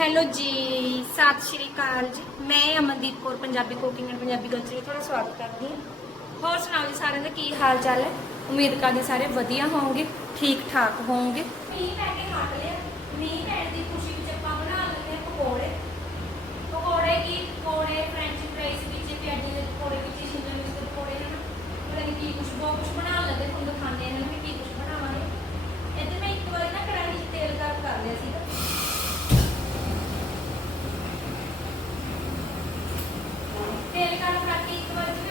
Hello ਜੀ, ਸਤਿ ਸ਼੍ਰੀ ਅਕਾਲ ਜੀ। ਮੈਂ Amandeep Kaur, Punjabi cooking and Punjabi culture ਵਿੱਚ ਤੁਹਾਡਾ ਸਵਾਗਤ ਕਰਦੀ ਹਾਂ। ਹੋਰ ਸੁਣਾਓ ਜੀ ਸਾਰਿਆਂ ਦਾ ਕੀ ਹਾਲ ਚਾਲ ਹੈ? ਉਮੀਦ ਕਰਦੇ ਸਾਰੇ ਵਧੀਆ ਹੋਵੋਗੇ ਠੀਕ ਠਾਕ ਹੋਵੋਗੇ। ਮੀਂਹ ਪੈ ਕੇ ਹਟ ਲਿਆ। ਮੀਂਹ ਪੈਣ ਦੀ ਖੁਸ਼ੀ ਵਿੱਚ ਆਪਾਂ ਬਣਾ ਲੈਂਦੇ ਹਾਂ ਪਕੌੜੇ। ਪਕੌੜੇ ਕੀ? ਪਕੌੜੇ ਫਰੈਂਚ ਫਰਾਈਜ਼ ਵਿੱਚ ਪਿਆਜ਼ੀ ਦੇ ਪਕੌੜੇ ਵਿੱਚ ਸ਼ਿਮਲਾ ਮਿਰਚ ਦੇ ਪਕੌੜੇ ਹਨ ਪਤਾ ਨਹੀਂ ਕੀ ਕੁਝ ਬਹੁਤ ਕੁਝ ਬਣਾ ਲੈਂਦੇ ਤੁਹਾਨੂੰ ਦਿਖਾਉਂਦੇ ਹਾਂ ਕਿ ਕੀ ਕੁਝ ਬਣਾਵਾਂਗੇ। ਇੱਥੇ ਮੈਂ ਇੱਕ ਵਾਰੀ ਨਾ ਕੜਾਹੀ ਤੇਲ ਗਰਮ ਕਰ ਲਿਆ ਸੀ తేలికాలు ప్రతి ఇటువరకు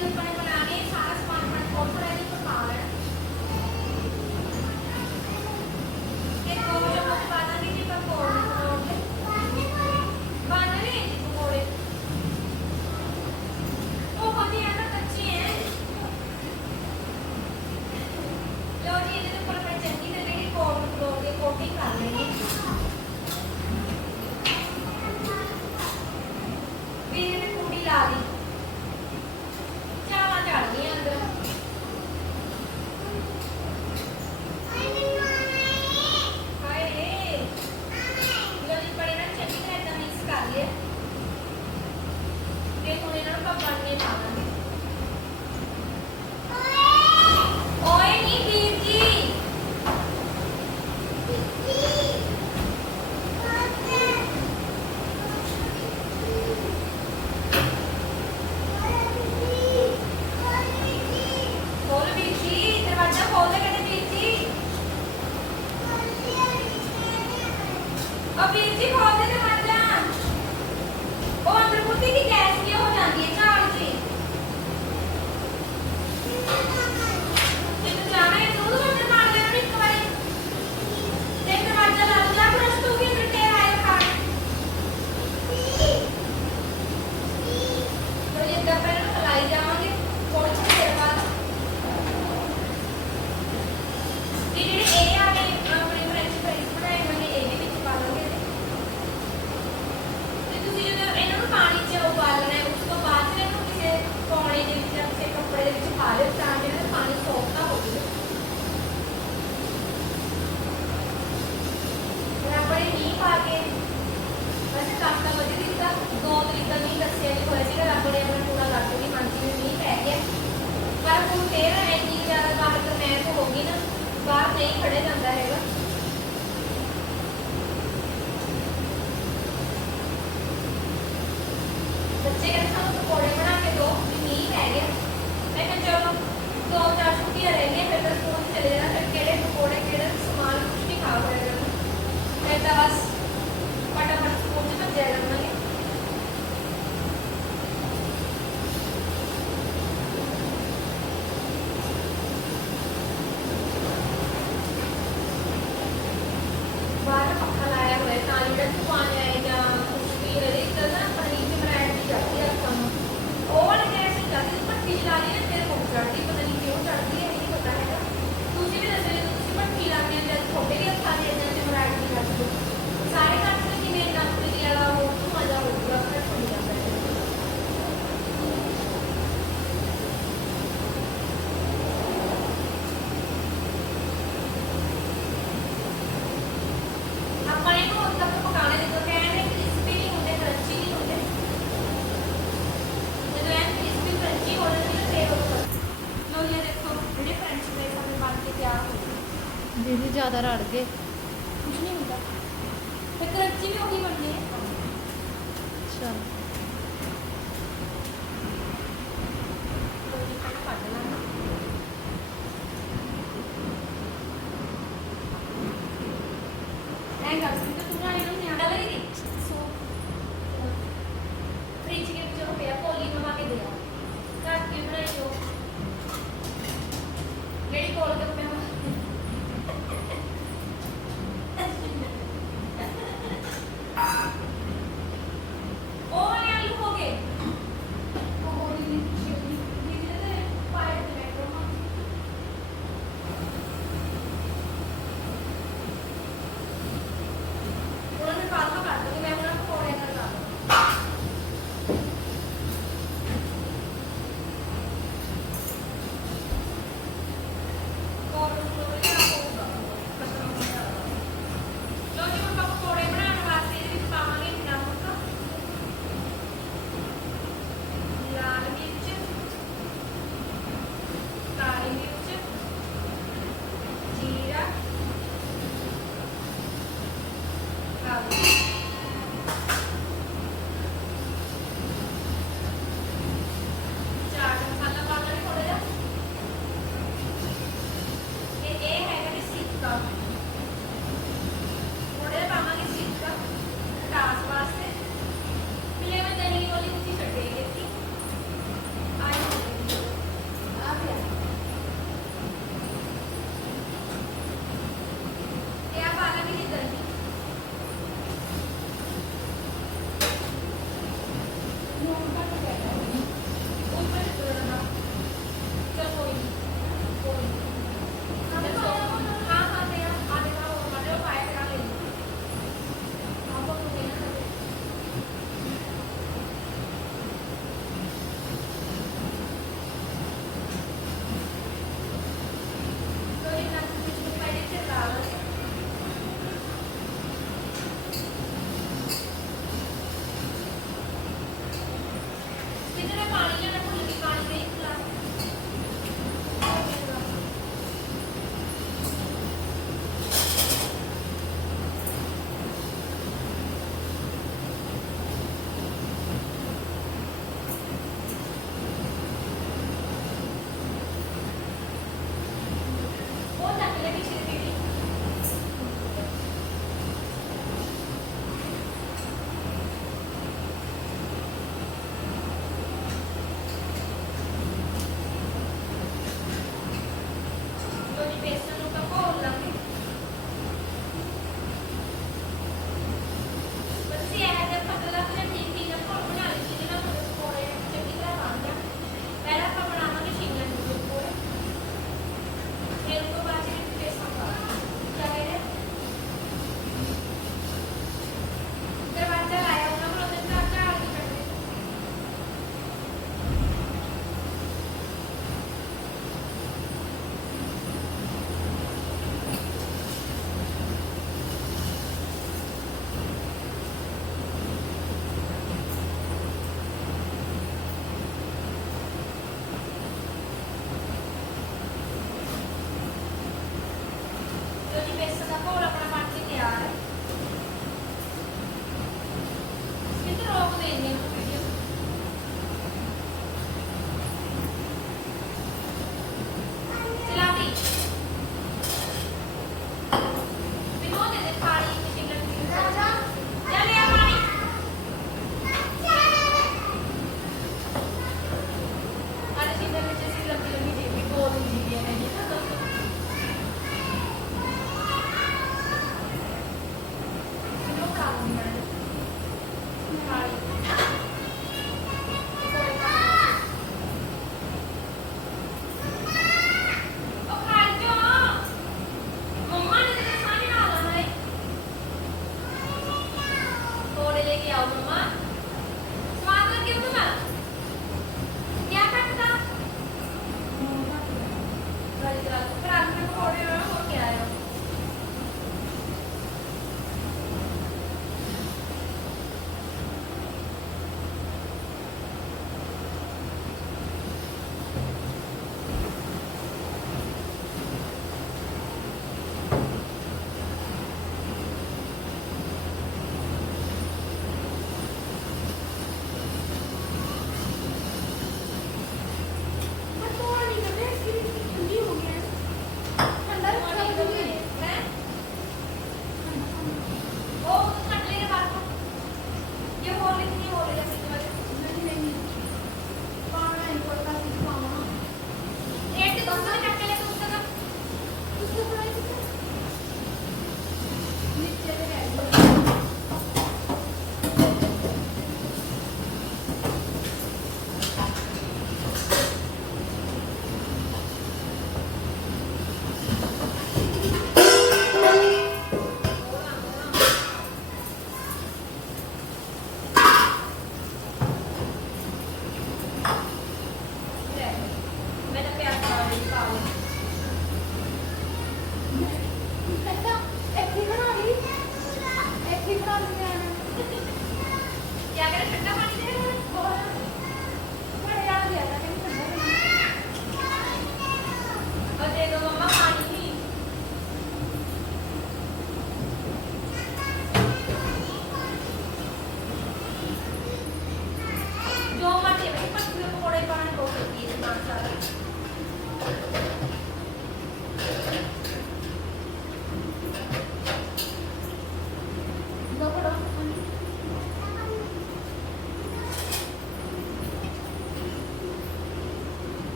Thank you. ਉਹ ਵੀਰ ਜੀ ਖੋਲ ਦੇ ਤੇ ਮਰ ਜਾਣ ਉਹ ਅੰਦਰ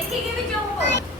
Nakikibig lang ako.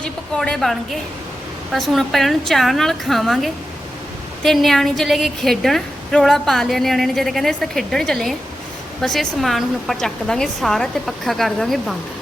ਜੀ ਪਕੌੜੇ ਬਣ ਗਏ। ਬਸ ਹੁਣ ਆਪਾਂ ਇਹਨਾਂ ਨੂੰ ਚਾਹ ਨਾਲ ਖਾਵਾਂਗੇ। ਤੇ ਨਿਆਣੇ ਚਲੇ ਗਏ ਖੇਡਣ। ਰੋਲਾ ਪਾ ਲਿਆ ਨਿਆਣੇ ਨੇ, ਜਦੋਂ ਕਹਿੰਦੇ ਅਸੀਂ ਤਾਂ ਖੇਡਣ ਚੱਲੇ ਆ ਬਸ ਇਹ ਸਮਾਨ ਹੁਣ ਆਪਾਂ ਚੱਕ ਦਾਂਗੇ ਸਾਰਾ ਤੇ ਪੱਖਾ ਕਰ ਦਾਂਗੇ ਬੰਦ।